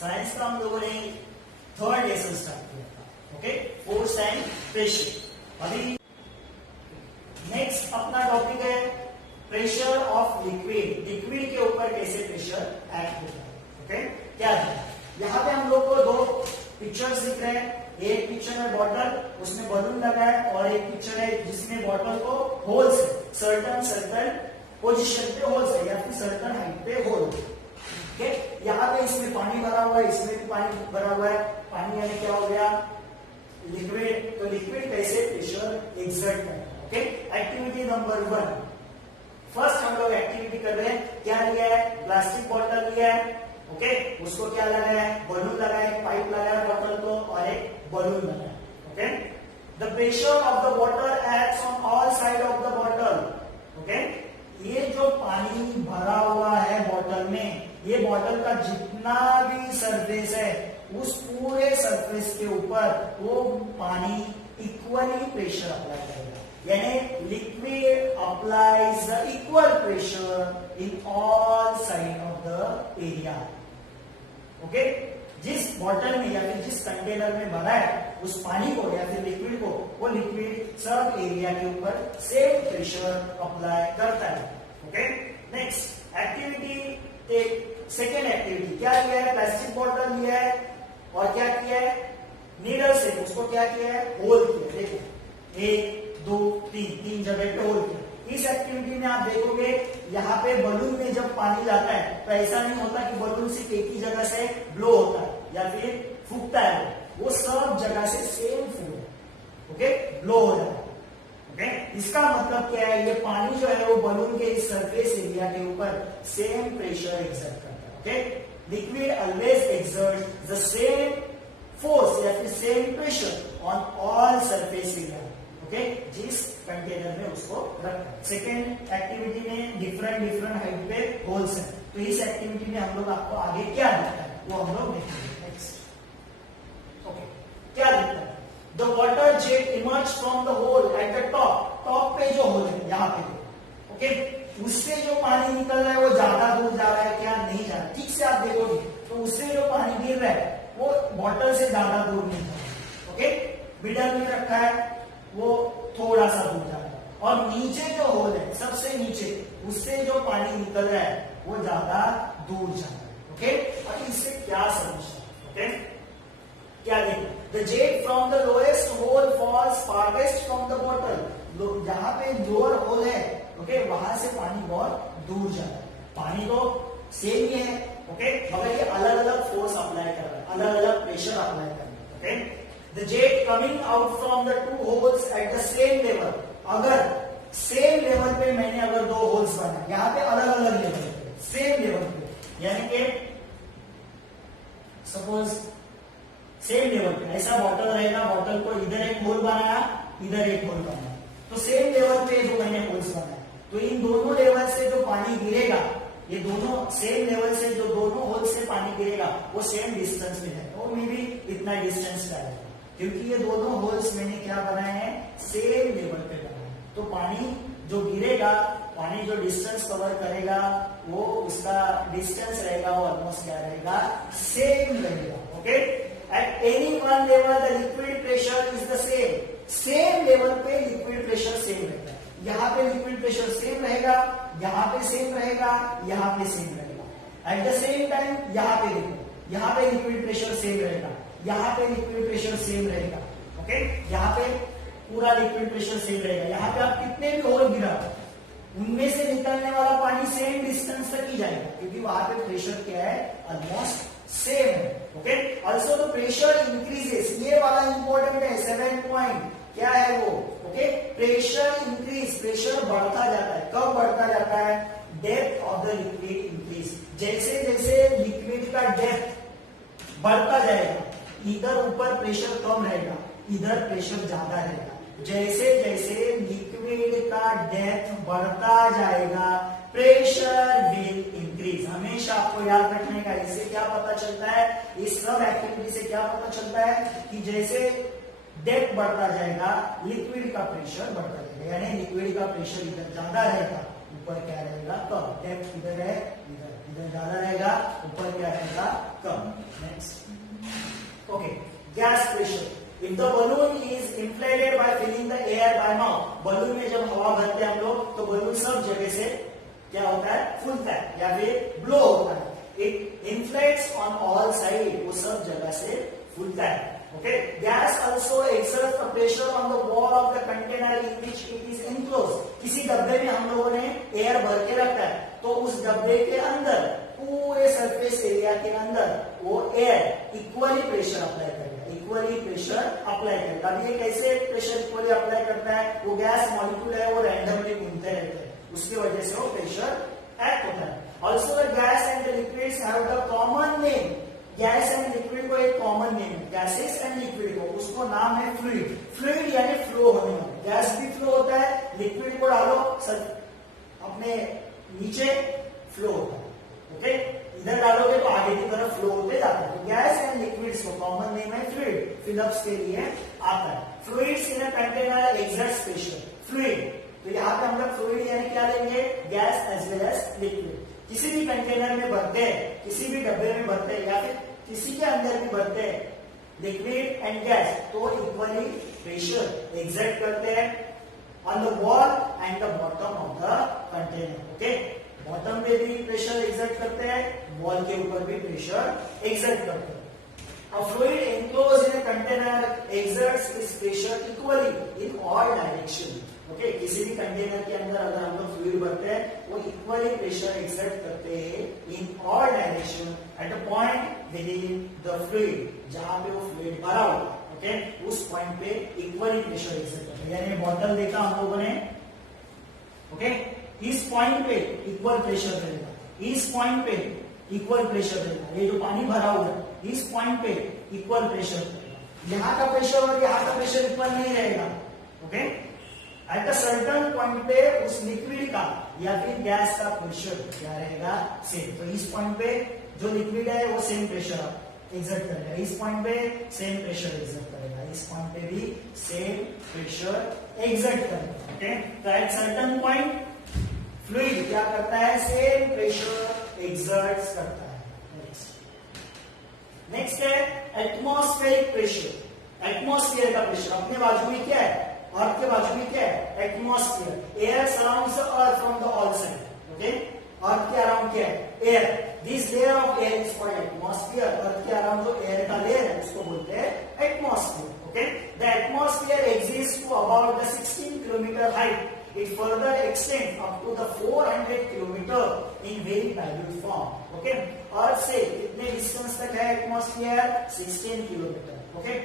Science का हम लोगों ने थर्ड लेसन स्टार्ट किया था। Okay, force and pressure. अभी नेक्स्ट अपना टॉपिक है प्रेशर ऑफ लिक्विड। लिक्विड के ऊपर कैसे प्रेशर एक्ट होता है। ओके, क्या है यहाँ पे हम लोग को दो पिक्चर्स दिख रहे हैं। एक पिक्चर है बॉटल, उसमें बलून लगा है, और एक पिक्चर है जिसमें बॉटल को होल्स है, सर्टन पोजीशन पे होल्स है या फिर सर्टन हाइट पे होल। ओके, यहाँ पे इसमें पानी भरा हुआ है, इसमें भी पानी भरा हुआ है। पानी यानी क्या हो गया, लिक्विड। तो लिक्विड कैसे प्रेशर एक्सर्ट करता है। Okay, activity number 1। फर्स्ट हम लोग एक्टिविटी कर रहे हैं। क्या लिया है, प्लास्टिक बॉटल लिया है। ओके, उसको क्या लगाया है, बलून लगाया है, पाइप लगाया बॉटल को, और एक बलून लगाया। Okay, the pressure of the water acts on all side of the bottle. Okay, ये जो पानी भरा हुआ है बॉटल में, ये बॉटल का जितना भी सरफेस है उस पूरे सरफेस के ऊपर वो पानी इक्वली प्रेशर अप्लाई करेगा। यानी liquid applies the equal pressure in all side of the area. Okay, जिस बॉटल में या फिर जिस कंटेनर में भरा है उस पानी को या फिर लिक्विड को, वो लिक्विड सब एरिया के ऊपर सेम प्रेशर अप्लाई करता है। Okay, next activity, second activity क्या किया है, प्लास्टिक बॉटल लिया है और क्या किया है, नीडल से उसको क्या किया है, होल किया। देखो 1 2 3 जगह पे होल किया। इस एक्टिविटी में आप देखोगे यहाँ पे बलून में जब पानी जाता है तो ऐसा नहीं होता कि बलून सिर्फ एक ही जगह से ब्लो होता है या फिर फूकता है, वो सब जगह से सेम फूल है। ओके, ब्लो हो जाता है। ओके, इसका मतलब क्या है, ये पानी जो है वो बलून के इस सरफेस एरिया के ऊपर सेम प्रेशर एक्सर्ट करता है। Okay, liquid always exert the same force या फिर same pressure on all surface area. Okay, जिस कंटेनर में उसको रखा है। सेकेंड एक्टिविटी में डिफरेंट हाइट पे होल्स है। तो इस एक्टिविटी में हम लोग आपको आगे क्या दिखता है वो हम लोग देखेंगे। नेक्स्ट, ओके, क्या दिखता है, the water jet emerge from the hole at the top. Top पे जो होल है यहाँ पे, ओके, उससे जो पानी निकल रहा है वो ज्यादा दूर जा रहा है क्या, नहीं जा रहा। ठीक से आप देखोगे तो उससे जो पानी गिर रहा है वो बॉटल से ज्यादा दूर नहीं जा रहा। ओके, मिडल में रखा है वो थोड़ा सा दूर जा रहा है, और नीचे जो होल है सबसे नीचे, उससे जो पानी निकल रहा है वो ज्यादा दूर जा रहा है। ओके, अब इससे क्या समझना है। ओके, क्या देखो, the jet from the lowest hole falls farthest from the bottle. जहां पे लोअर होल है, ओके, वहां से पानी बहुत दूर जा रहा है। पानी तो सेम ही है, ओके, मगर ये अलग अलग फोर्स अप्लाई कर रहा है, अलग अलग प्रेशर अप्लाई कर रहा है। Okay, The jet coming out from the two holes at the same level। अगर सेम लेवल पे मैंने अगर दो होल्स बनाए, यहाँ पे अलग अलग लेवल पे, सेम लेवल पे, यानी कि सपोज सेम लेवल पे ऐसा बॉटल रहेगा, बॉटल को इधर एक होल बनाया, इधर एक होल बनाया, तो सेम लेवल पे जो मैंने होल्स बनाए, तो इन दोनों लेवल से जो पानी गिरेगा, ये दोनों सेम लेवल से जो दोनों होल से पानी गिरेगा वो सेम डिस्टेंस में है, वो मे भी इतना डिस्टेंस का है, क्योंकि ये दोनों होल्स मैंने क्या बनाए हैं, सेम लेवल पे बनाए। तो पानी जो गिरेगा, पानी जो डिस्टेंस कवर करेगा, वो उसका डिस्टेंस रहेगा वो ऑलमोस्ट क्या रहेगा, सेम रहेगा। Okay, at any one level the liquid pressure is the same. Same level पे लिक्विड प्रेशर सेम रहेगा। यहाँ पे लिक्विड प्रेशर सेम रहेगा, यहाँ पे सेम रहेगा, यहाँ पे सेम रहेगा। एट द सेम टाइम यहाँ पे देखो, यहाँ पे लिक्विड प्रेशर सेम रहेगा, यहाँ पे लिक्विड प्रेशर सेम रहेगा। ओके, यहाँ पे पूरा लिक्विड प्रेशर सेम रहेगा। यहाँ पे आप कितने भी होल गिरा, उनमें से निकलने वाला पानी सेम डिस्टेंस तक ही जाएगा, क्योंकि वहां पे प्रेशर क्या है, ऑलमोस्ट सेम है। Okay, also the pressure increases. ये वाला इंपॉर्टेंट है, 7 पॉइंट क्या है वो। ओके, प्रेशर इंक्रीज, प्रेशर बढ़ता जाता है। कब बढ़ता जाता है, depth of the liquid increase. जैसे जैसे लिक्विड का डेप्थ बढ़ता जाएगा, इधर ऊपर प्रेशर कम रहेगा, इधर प्रेशर ज्यादा रहेगा। जैसे जैसे लिक्विड का डेप्थ बढ़ता जाएगा, प्रेशर विल इंक्रीज। हमेशा आपको याद रखने का, इससे क्या पता चलता है, इस सब एक्टिविटी से क्या पता चलता है कि जैसे डेप्थ बढ़ता जाएगा, लिक्विड का प्रेशर बढ़ता जाएगा। यानी लिक्विड का प्रेशर इधर ज्यादा रहेगा, ऊपर क्या रहेगा, कम। डेप्थ इधर है, इधर ज्यादा रहेगा, ऊपर क्या रहेगा, कम। Next. Okay. Gas pressure. If the balloon is inflated by filling the air by mouth, balloon में जब हवा भरते हैं हम लोग तो बलून सब जगह से क्या होता है, फूलता है या फिर ब्लो होता है. It inflates on all sides, वो सब जगह से फूलता है. Okay. Gas also exerts the pressure on the wall of the container in which it is enclosed. किसी डब्बे में हम लोगों ने एयर भर के रखा है तो उस डब्बे के अंदर पूरे सरफेस एरिया के अंदर वो एयर इक्वली प्रेशर अप्लाई करेगा, इक्वली प्रेशर अप्लाई करेगा. अब ये कैसे प्रेशर इक्वली अप्लाई करता है, वो गैस मॉलिक्यूल है वो रैंडमली घूमते रहते हैं, उसकी वजह से वो प्रेशर एक्ट होता है. Also the gas and the liquids have the common name. Gas and liquid को एक कॉमन नेम है, गैसेस एंड लिक्विड को, उसको नाम है फ्लूइड. फ्लूइड यानी फ्लो होने वाला. गैस भी फ्लो होता है, लिक्विड को डालो सर अपने नीचे फ्लो होता है. ओके, इधर डालोगे तो आगे की तरफ फ्लो होते जाता है. तो गैस एंड लिक्विड्स को कॉमन नेम है फ्लूइड. फिलअप्स के लिए आता है. Fluids in a container exerts pressure. Fluid, तो यहाँ पे हम लोग फ्लूइड यानी क्या लेंगे, gas as well as liquid. किसी भी कंटेनर में भरते हैं, किसी भी डब्बे में भरते हैं या फिर किसी के अंदर भी भरते हैं लिक्विड एंड गैस, तो इक्वली प्रेशर एक्सर्ट करते हैं on the wall and the bottom of the container. Okay, bottom पे भी प्रेशर एक्सर्ट करते हैं, वॉल के ऊपर भी प्रेशर एक्सर्ट करते हैं. A fluid enclosed in a container exerts its pressure equally in all directions. Okay, किसी भी कंटेनर के अंदर अगर हम लोग फ्लूइड भरते हैं वो इक्वली प्रेशर एक्सर्ट करते हैं in all direction at a point with in the fluid, जहां पे वो फ्लूइड भरा हुआ है. ओके, उस पॉइंट पे इक्वली प्रेशर एक्सर्ट करते हैं. यानी बॉटल देखा हम लोगों ने. ओके, इस पॉइंट पे इक्वल प्रेशर रहेगा, इस पॉइंट पे इक्वल प्रेशर रहेगा. ये जो पानी भरा हुआ है इस पॉइंट पे इक्वल प्रेशर रहेगा. यहाँ का प्रेशर और यहाँ का प्रेशर इक्वल नहीं रहेगा. Okay, at a certain point पे उस लिक्विड का या फिर गैस का प्रेशर क्या रहेगा, सेम. तो इस पॉइंट पे जो लिक्विड है वो सेम प्रेशर एक्सर्ट करेगा, इस पॉइंट पे सेम प्रेशर एक्सर्ट करेगा, इस पॉइंट पे भी सेम प्रेशर एक्सर्ट करेगा. ओके, तो एट सर्टेन पॉइंट फ्लूइड क्या करता है, सेम प्रेशर एक्सर्ट करता है. नेक्स्ट है एटमॉस्फेरिक प्रेशर. एटमॉस्फेयर का प्रेशर अपने बाजू में क्या है, अर्थ के बाजू में क्या है, atmosphere. Air surrounds the earth from the all side. Okay, earth के अराउंड क्या है, air. This layer of air is called atmosphere. Earth के अराउंड जो एयर का लेयर है उसको बोलते हैं atmosphere. Okay, the atmosphere exist to about the 16 kilometre height. It further extends up to the 400 kilometer in very dilute form. Okay, अर्थ से कितने distance तक है एटमॉस्फेयर, 16 किलोमीटर. ओके,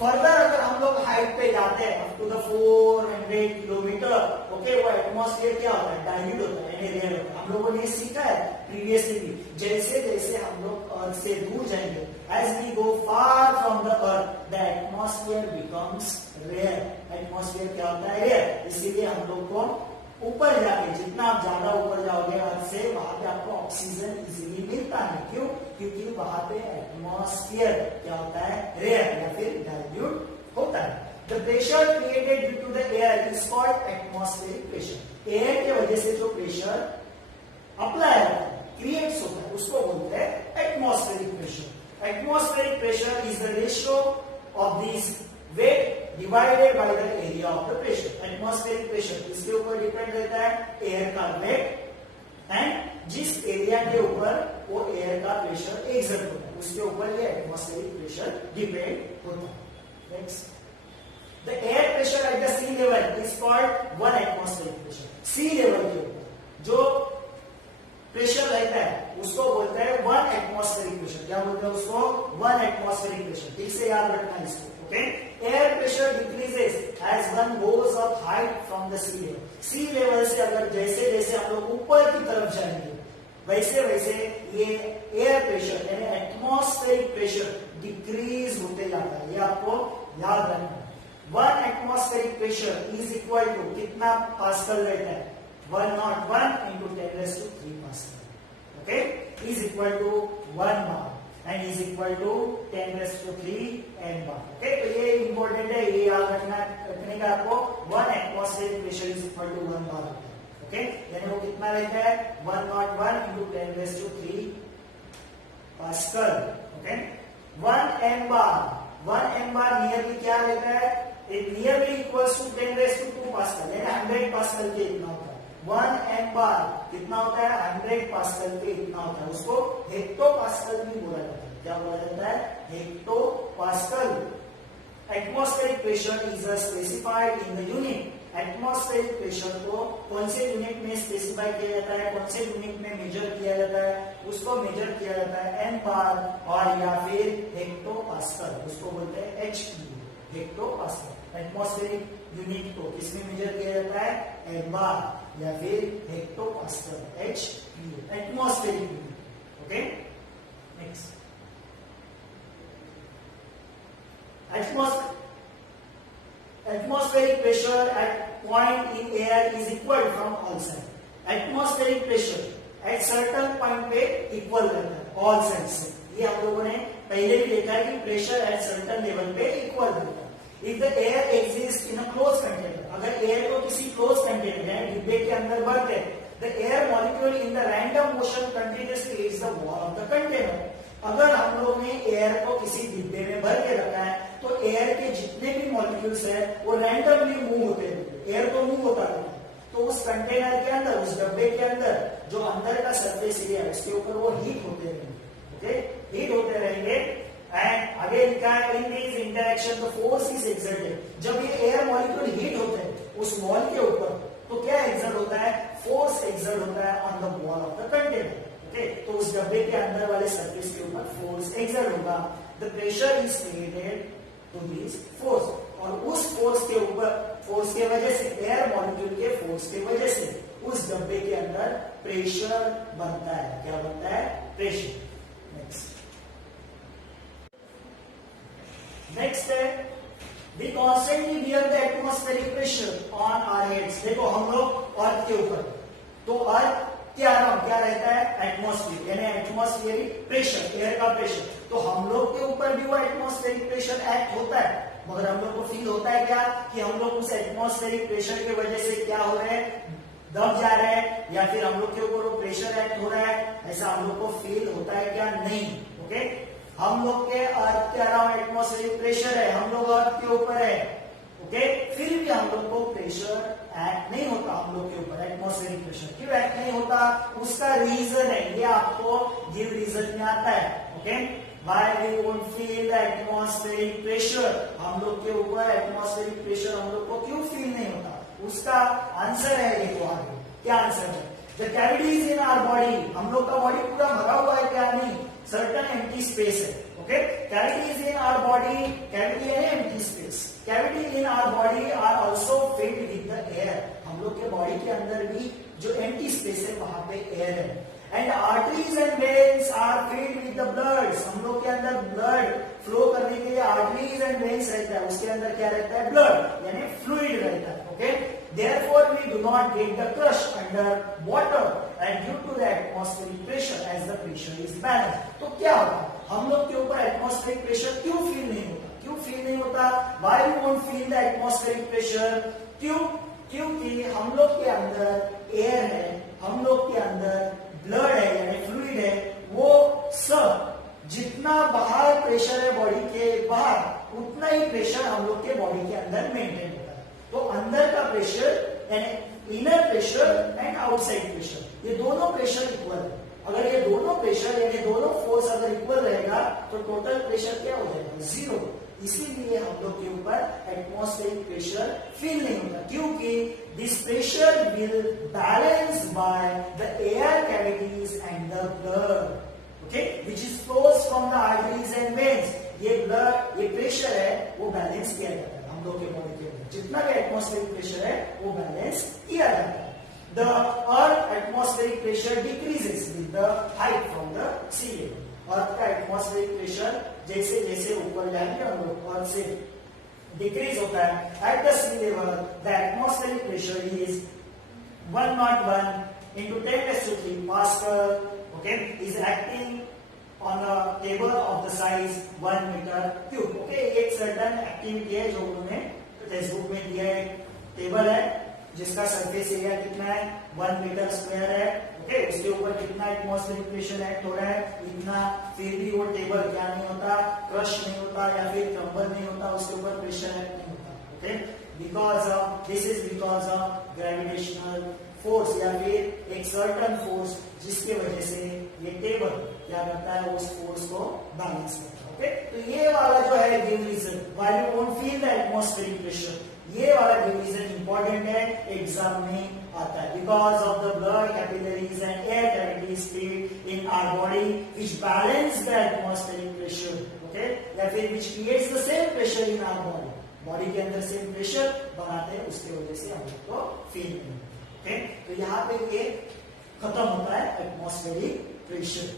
फर्दर अगर हम लोग हाइट पे जाते हैं up to the 400 kilometre, okay, वो एटमॉस्फेयर क्या होता है, डाइल्यूट होता है, यानी रेयर होता है. हम लोगों ने सीखा है प्रीवियसली भी, जैसे जैसे हम लोग अर्थ से दूर जाएंगे, as we go far from the earth, the atmosphere becomes rare. Atmosphere क्या होता है, रेयर. इसीलिए हम लोग को ऊपर जाके, जितना आप ज्यादा ऊपर जाओगे अर्थ से, वहां पे आपको ऑक्सीजन इजीली मिलता है. क्यों, क्योंकि वहां पे एटमॉस्फेयर क्या होता है, रेयर या फिर डाइल्यूट होता है. The pressure created due to the air is called atmospheric pressure. Air के वजह से जो प्रेशर अप्लाई होता है, क्रिएट्स होता है, उसको बोलते हैं atmospheric pressure. Atmospheric pressure is the ratio of this weight divided by the area of the pressure. Atmospheric pressure इसके ऊपर डिपेंड रहता है एयर का वेट एंड जिस एरिया के ऊपर वो एयर का प्रेशर एक्सर्ट होता है उसके ऊपर ये एटमॉस्फेरिक प्रेशर डिपेंड होता है. Next, the air pressure at the sea level is called 1 atmospheric pressure. Sea level के ऊपर जो प्रेशर रहता है उसको बोलते हैं 1 एटमॉस्फेरिक प्रेशर. क्या बोलते हैं उसको, 1 एटमॉस्फेरिक प्रेशर. ठीक से याद रखना है इसको. Okay, air pressure decreases as one goes up height from the sea level. Sea level से अगर जैसे जैसे हम लोग ऊपर की तरफ जाएंगे वैसे वैसे ये एयर प्रेशर यानी एटमॉस्फेरिक प्रेशर डिक्रीज होते जाता है. ये आपको याद रखना है. 1 atmospheric pressure is equal to कितना पास्कल रहता है, 101 into 10⁻³ pascal. Okay, is equal to 1 bar and is equal to 10⁻³ n bar. Okay, तो ये इंपॉर्टेंट है, ये याद रखने का आपको. 1 atmospheric pressure is equal to 1 bar होता है. ओके, यानी वो कितना रहता है, 101 into 10⁻³ pascal. Okay, 1 m bar nearly क्या रहता है, it nearly equals to 10⁻²² pascal, यानी 100 पास्कल के इतना होता है। 1 m बार कितना होता है, 100 पास्कल के इतना होता है। उसको हेक्टो पास्कल भी बोला जाता है। क्या बोला जाता है, hecto pascal. Atmospheric pressure is specified in the unit. Atmospheric pressure को कौन से यूनिट में स्पेसिफाई किया जाता है, कौन से यूनिट में मेजर किया जाता है, उसको मेजर किया जाता है एम बार और या फिर हेक्टो पास्कल, उसको बोलते हैं HPA, hecto pascal. Atmospheric unit को किसमें मेजर किया जाता है, एम बार या फिर hecto pascal, HPA, atmospheric unit. Okay, next atmospheric pressure at point in air is equal from all sides. Atmospheric pressure at certain point पे equal रहता है all sides से। ये हम लोगों ने पहले भी देखा है कि pressure at certain level पे equal रहता है। If the air exists in a closed container, अगर air को किसी closed container है, डिब्बे के अंदर भरते हैं, the air molecule in the random motion continuously hits the wall of the container. अगर हम लोग ने एयर को किसी डिब्बे में भर के रखा है तो एयर के जितने भी मॉलिक्यूल्स है वो रैंडमली मूव होते हैं, एयर को मूव होता रहता है। तो उस कंटेनर के अंदर, उस डब्बे के अंदर जो अंदर का सरफेस एरिया है उसके ऊपर वो हीट होते रहेंगे। ओके, हीट होते रहेंगे। एंड आगे लिखा है in this interaction the force is exerted. जब ये एयर मॉलिक्यूल हीट होते हैं उस वॉल के ऊपर तो क्या एक्सर्ट होता है, फोर्स एक्सर्ट होता है on the wall of the container. तो उस डब्बे के अंदर वाले सरफेस के ऊपर फोर्स एक्सर्ट होगा। The pressure is created to this force, और उस फोर्स के ऊपर, फोर्स के वजह से, एयर मॉलिक्यूल के फोर्स के वजह से उस डब्बे के अंदर प्रेशर बनता है। क्या बनता है, प्रेशर। नेक्स्ट है we constantly bear the atmospheric pressure on our heads. देखो हम लोग अर्थ के ऊपर, तो अर्थ क्या नाम क्या रहता है, एटमॉस्फेयर, यानी एटमॉस्फेरिक प्रेशर, एयर का प्रेशर। तो हम लोग के ऊपर भी वो एटमॉस्फेरिक प्रेशर एक्ट होता है, मगर हम लोग को फील होता है क्या कि हम लोग उस एटमॉस्फेरिक प्रेशर की वजह से क्या हो रहे हैं, दब जा रहे हैं, या फिर हम लोग के ऊपर वो प्रेशर एक्ट हो रहा है, ऐसा हम लोग को फील होता है क्या, नहीं। ओके, हम लोग के अर्थ के अराउंड एटमॉस्फेरिक प्रेशर है, हम लोग अर्थ के ऊपर है। ओके, फिर भी हम लोग को प्रेशर एक्ट नहीं होता हम लोग के ऊपर, एटमॉस्फेरिक प्रेशर क्यों एक्ट नहीं होता, उसका रीजन है, ये आपको गिव रीजन में आता है। Okay, why we won't feel the atmospheric pressure, हम लोग के ऊपर एटमॉस्फेरिक प्रेशर हम लोग को क्यों फील नहीं होता, उसका आंसर है ये। तो आगे क्या आंसर है, the cavities in our body, हम लोग का बॉडी पूरा भरा हुआ है क्या, नहीं, सर्टेन एम्प्टी स्पेस है। Okay, cavities in our body, cavity है empty space, cavity in our body are also filled with the air. हम लोग के बॉडी के अंदर भी जो एम्प्टी स्पेस है वहां पे एयर है। And arteries and veins are filled with the blood, हम लोग के अंदर ब्लड फ्लो करने के लिए आर्टरीज एंड वेन्स रहता है, उसके अंदर क्या रहता है, ब्लड यानी फ्लूइड रहता है। Okay, therefore we do not get the crush under water and due to the atmospheric pressure as the pressure is balanced। तो क्या होगा, हम लोग के ऊपर एटमॉस्फेरिक प्रेशर क्यों फील नहीं होता, क्यों फील नहीं होता, why we won't feel the atmospheric pressure, क्यों, क्योंकि हम लोग के अंदर एयर है, हम लोग के अंदर ब्लड है यानी फ्लूइड है, वो सब जितना बाहर प्रेशर है बॉडी के बाहर, उतना ही प्रेशर हम लोग के बॉडी के अंदर मेंटेन होता है। तो अंदर का प्रेशर यानी inner pressure and outside pressure, ये दोनों प्रेशर इक्वल है। अगर ये दोनों प्रेशर यानी दोनों फोर्स अगर इक्वल रहेगा तो टोटल प्रेशर क्या हो जाएगा, जीरो। इसीलिए हम लोग के ऊपर एटमॉस्फेरिक प्रेशर फील नहीं होता, क्योंकि this pressure will balance by the air cavities and the blood, okay, which is flows from the arteries and veins. ये ब्लड, ये प्रेशर है वो बैलेंस किया जाता है हम लोग के बॉडी के अंदर, जितना भी एटमॉस्फेरिक प्रेशर है वो बैलेंस किया जाता है। The earth atmospheric pressure decreases with the height from the sea level. अर्थ का एटमॉस्फेरिक प्रेशर जैसे जैसे ऊपर जाएंगे हम लोग अर्थ से डिक्रीज होता है। At the sea level the atmospheric pressure is 101 into 10⁻³ Pascal, okay, is acting on a table of the size 1 meter cube। okay, एक सर्टन एक्टिविटी है जो उन्होंने टेक्स्ट बुक में दिया है, टेबल है जिसका सरफेस एरिया कितना है 1 मीटर स्क्वायर है, ओके, उसके ऊपर कितना एटमॉस्फेरिक प्रेशर एक्ट हो रहा है इतना, फिर भी वो टेबल क्या नहीं होता, क्रश नहीं होता या फिर क्रम्बल नहीं होता, उसके ऊपर प्रेशर एक्ट नहीं होता, okay, because of this is because of gravitational force या फिर एक सर्टन फोर्स जिसके वजह से ये टेबल क्या करता है उस फोर्स को बैलेंस करता है, ओके। तो ये वाला जो है give reason why you won't feel the atmospheric pressure, ये वाला गिव रीजन इंपॉर्टेंट है, एग्जाम में आता है, because of the blood capillaries and air cavities filled in our body which balance the atmospheric pressure, okay, या फिर which creates the same pressure in our body, body के अंदर same pressure बनाते हैं, उसके वजह से हम लोग को फील नहीं होता, ओके। तो यहाँ पे ये खत्म होता है एटमॉस्फेरिक प्रेशर।